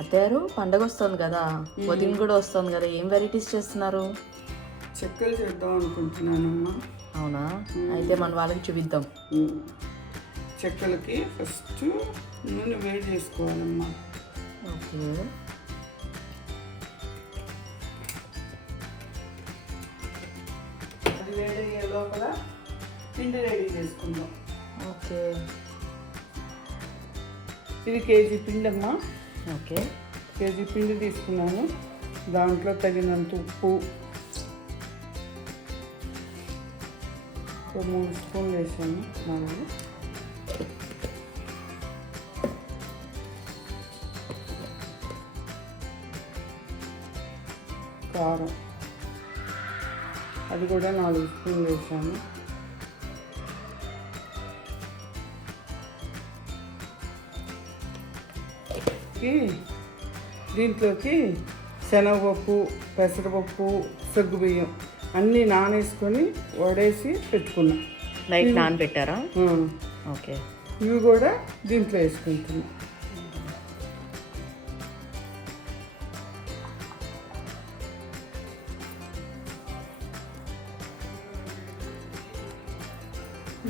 అత్తగారు పండగ వస్తుంది కదా, వదిన కూడా వస్తుంది కదా, ఏం వెరైటీస్ చేస్తున్నారు? చెక్కలు చేద్దాం అనుకుంటున్నానమ్మా. అవునా, అయితే మన వాళ్ళకి చూపిద్దాం. చెక్కలకి ఫస్ట్ నూనె వేడి చేసుకోవాలమ్మా. ఓకే. అది వేడయ్యే లోపల పిండి రెడీ చేసుకుందాం. ఓకే. ఇది కేజీ పిండి అమ్మా. ఓకే. కేజీ పిండి తీసుకున్నాను. దాంట్లో తగినంత ఉప్పు, 3 స్పూన్లు వేసాను. మనం కారం, అది కూడా 4 స్పూన్లు వేసాను. దీంట్లోకి శనగపప్పు, పెసరపప్పు, సగ్గుబియ్యం అన్నీ నానేసుకొని వడేసి పెట్టుకున్నాం. నైట్ నానబెట్టారా? ఓకే. ఇవి కూడా దీంట్లో వేసుకుంటున్నాం.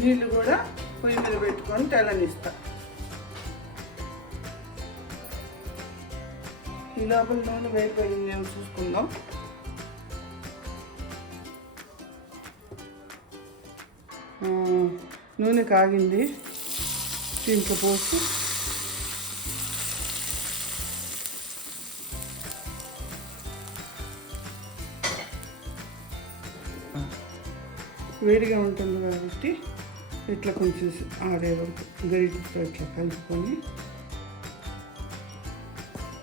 నీళ్ళు కూడా పొయ్యి మీద పెట్టుకొని తెల్లనిస్తా. ఈ లోపల నూనె వేగిపోయింది, నేను చూసుకుందాం. నూనె కాగింది, దీంట్లో పోసి వేడిగా ఉంటుంది కాబట్టి ఇట్లా కొంచెం ఆడే వరకు గరిటతో ఇట్లా కలుపుకొని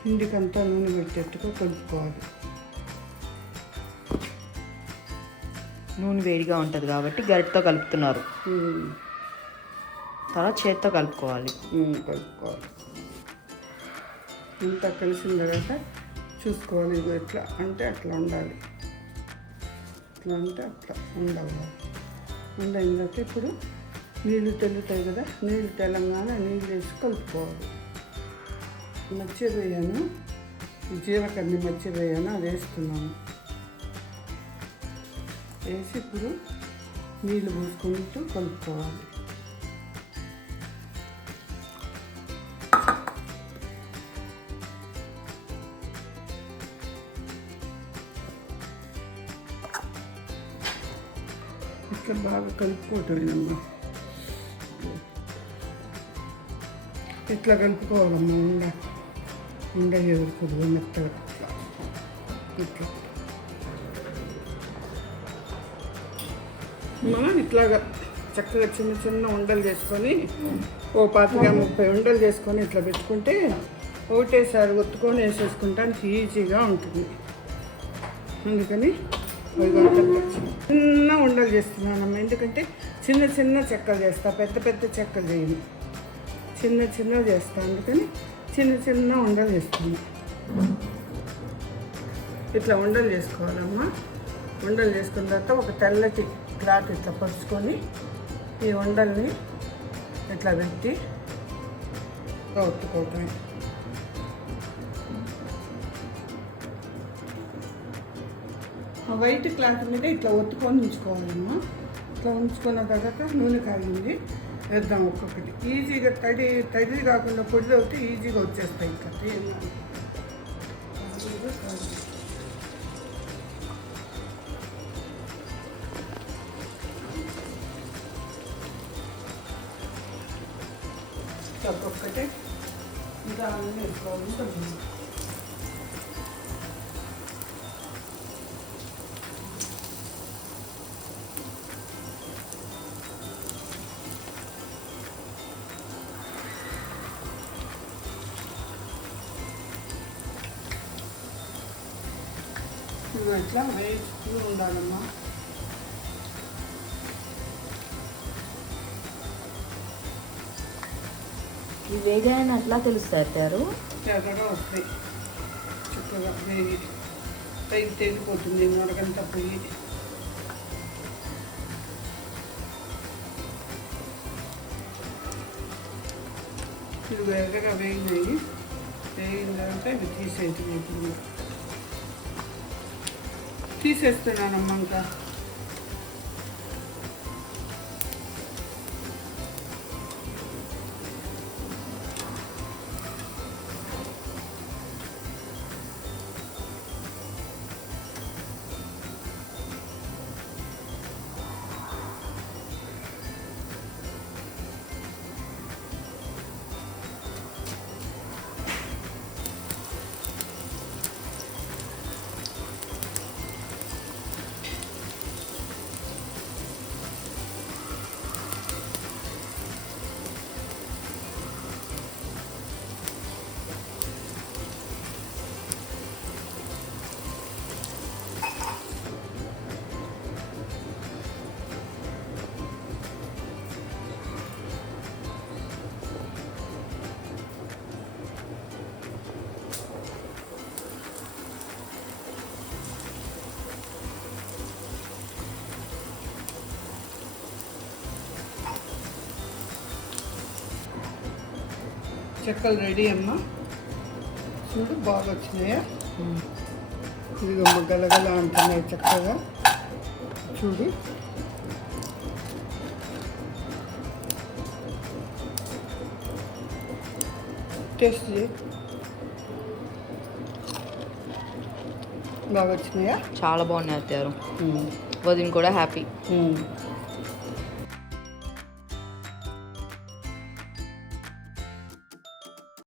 పిండికంతా నూనె పెట్టేట్టుగా కలుపుకోవాలి. నూనె వేడిగా ఉంటుంది కాబట్టి గరిటతో కలుపుతున్నారు. తర్వాత చేత్తో కలుపుకోవాలి. కలుపుకోవాలి. ఇంత కలిసిన తర్వాత చూసుకోవాలి. ఇది ఎట్లా అంటే అట్లా ఉండాలి, ఇట్లా అంటే అట్లా ఉండాలి. ఉండైన తర్వాత ఇప్పుడు నీళ్ళు తెల్లుతాయి కదా, నీళ్ళు తెలంగాణ నీళ్ళు వేసి కలుపుకోవాలి. మర్చిపోయాను, జీలకర్ర మర్చిపోయాను, అది వేస్తున్నాను. వేసి ఇప్పుడు నీళ్ళు పోసుకుంటూ కలుపుకోవాలి. ఇట్లా బాగా కలుపుకోవటమేనమ్మా. ఇట్లా కలుపుకోవాలమ్మా. ఉండయ్యే వరకు మెత్తగా ఇట్లా మనం ఇట్లాగా చక్కగా చిన్న చిన్న ఉండలు చేసుకొని 25-30 ఉండలు చేసుకొని ఇట్లా పెట్టుకుంటే ఒకటేసారి ఒత్తుకొని వేసేసుకుంటానికి ఈజీగా ఉంటుంది. అందుకని చిన్న ఉండలు చేస్తున్నానమ్మా. ఎందుకంటే చిన్న చిన్న చెక్కలు చేస్తా, పెద్ద పెద్ద చెక్కలు చేయను, చిన్న చిన్నవి చేస్తా. అందుకని చిన్న చిన్న ఉండలు చేస్తాను. ఇట్లా ఉండలు చేసుకోవాలమ్మా. ఉండలు చేసుకున్న తర్వాత ఒక తెల్లటి క్లాత్ ఇట్లా పరుచుకొని ఈ ఉండల్ని ఇట్లా పెట్టి ఒత్తుకోవటమే. ఆ వైట్ క్లాత్ మీద ఇట్లా ఒత్తుకొని ఉంచుకోవాలమ్మా. ఇట్లా ఉంచుకున్న తర్వాత నూనె కాగింది, వేద్దాం ఒక్కొక్కటి. ఈజీగా తడి కాకుండా పొడి అవుతే ఈజీగా వచ్చేస్తాయి. ఇట్లా ఒక్కొక్కటి ఇంకా అన్నీ వేసుకోవాలి. నువ్వు ఎట్లా వేస్తూ ఉండాలమ్మా. ఈ వేగాయని అట్లా తెలుస్తాయి అత్తారు. ఎర్రగా వస్తాయి, చక్కగా వేగి పైకి తెగిపోతుంది మరకంతా పోయి. ఇది ఎర్రగా వేగినాయి. వేగిన తర్వాత ఇవి తీసేది ఇప్పుడు తీసేస్తున్నానమ్మా ఇంకా. చెక్కలు రెడీ అమ్మా. చూడు బాగా వచ్చినాయా? ఇదిగమ్మ గలగల అంటున్నాయి చక్కగా. చూడు టేస్ట్ చేయి. బాగా వచ్చినాయా? చాలా బాగున్నాయి అత్తారు. వదిన కూడా హ్యాపీ.